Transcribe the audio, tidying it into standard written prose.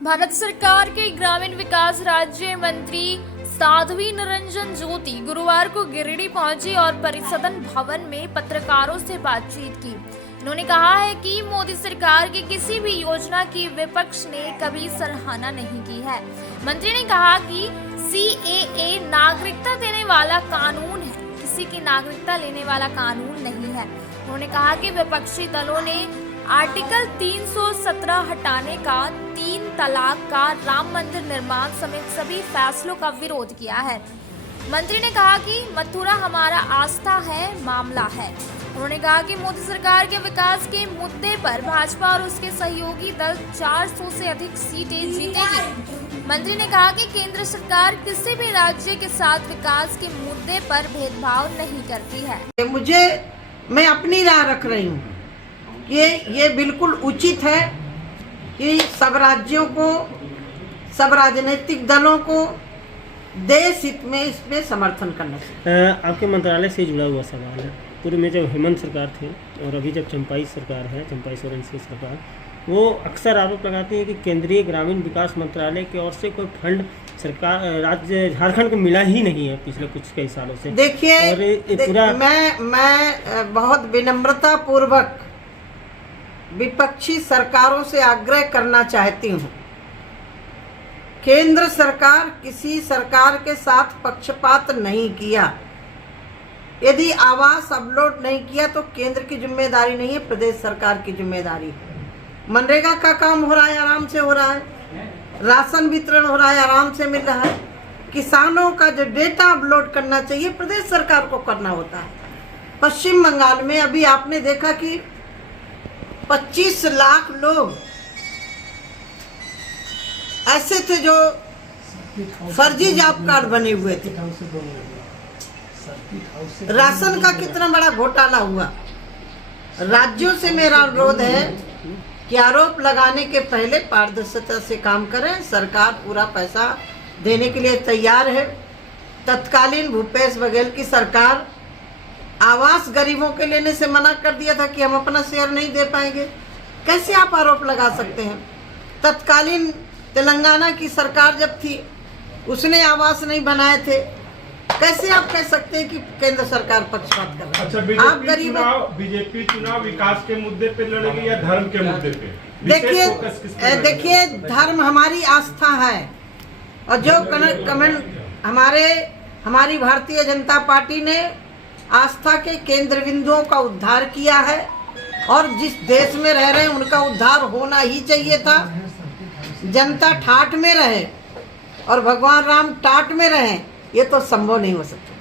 भारत सरकार के ग्रामीण विकास राज्य मंत्री साध्वी निरंजन ज्योति गुरुवार को गिरिडीह पहुंची और परिसदन भवन में पत्रकारों से बातचीत की। उन्होंने कहा है कि मोदी सरकार की किसी भी योजना की विपक्ष ने कभी सराहना नहीं की है। मंत्री ने कहा कि CAA नागरिकता देने वाला कानून है, किसी की नागरिकता लेने वाला कानून नहीं है। उन्होंने कहा कि विपक्षी दलों ने आर्टिकल 317 हटाने का, 3 तलाक का, राम मंदिर निर्माण समेत सभी फैसलों का विरोध किया है। मंत्री ने कहा कि मथुरा हमारा आस्था है, मामला है। उन्होंने कहा कि मोदी सरकार के विकास के मुद्दे पर भाजपा और उसके सहयोगी दल 400 से अधिक सीटें जीतेगी। मंत्री ने कहा कि केंद्र सरकार किसी भी राज्य के साथ विकास के मुद्दे पर भेदभाव नहीं करती है। मैं अपनी राय रख रही हूँ कि ये बिल्कुल उचित है कि सब राज्यों को, सब राजनीतिक दलों को देश हित में इसमें समर्थन करना चाहिए। आपके मंत्रालय से जुड़ा हुआ सवाल है। पूर्व में जब हेमंत सरकार थे और अभी जब चंपाई सरकार है, चंपाई सोरेन की सरकार, वो अक्सर आरोप लगाती है कि केंद्रीय ग्रामीण विकास मंत्रालय की ओर से कोई फंड सरकार राज्य झारखंड को मिला ही नहीं है पिछले कुछ कई सालों से। देखिए, मैं बहुत विनम्रता पूर्वक विपक्षी सरकारों से आग्रह करना चाहती हूँ। केंद्र सरकार किसी सरकार के साथ पक्षपात नहीं किया। यदि आवास अपलोड नहीं किया तो केंद्र की जिम्मेदारी नहीं है, प्रदेश सरकार की जिम्मेदारी है। मनरेगा का काम हो रहा है, आराम से हो रहा है। राशन वितरण हो रहा है, आराम से मिल रहा है। किसानों का जो डेटा अपलोड करना चाहिए प्रदेश सरकार को करना होता है। पश्चिम बंगाल में अभी आपने देखा कि 25 लाख लोग ऐसे थे जो फर्जी जॉब कार्ड बने हुए थे। राशन का कितना बड़ा घोटाला हुआ। राज्यों से मेरा अनुरोध है कि आरोप लगाने के पहले पारदर्शिता से काम करें। सरकार पूरा पैसा देने के लिए तैयार है। तत्कालीन भूपेश बघेल की सरकार आवास गरीबों के लेने से मना कर दिया था कि हम अपना शेयर नहीं दे पाएंगे। कैसे आप आरोप लगा सकते हैं? तत्कालीन तेलंगाना की सरकार जब थी उसने आवास नहीं बनाए थे। कैसे आप कह सकते हैं कि केंद्र सरकार पक्षपात कर रही है? अच्छा, आप गरीब बीजेपी चुनाव विकास के मुद्दे पे लड़ेगी या धर्म के मुद्दे पे? देखिए, धर्म हमारी आस्था है और जो कमेंट हमारी भारतीय जनता पार्टी ने आस्था के केंद्र बिंदुओं का उद्धार किया है और जिस देश में रह रहे हैं उनका उद्धार होना ही चाहिए था। जनता ठाठ में रहे और भगवान राम टाट में रहे, ये तो संभव नहीं हो सकता।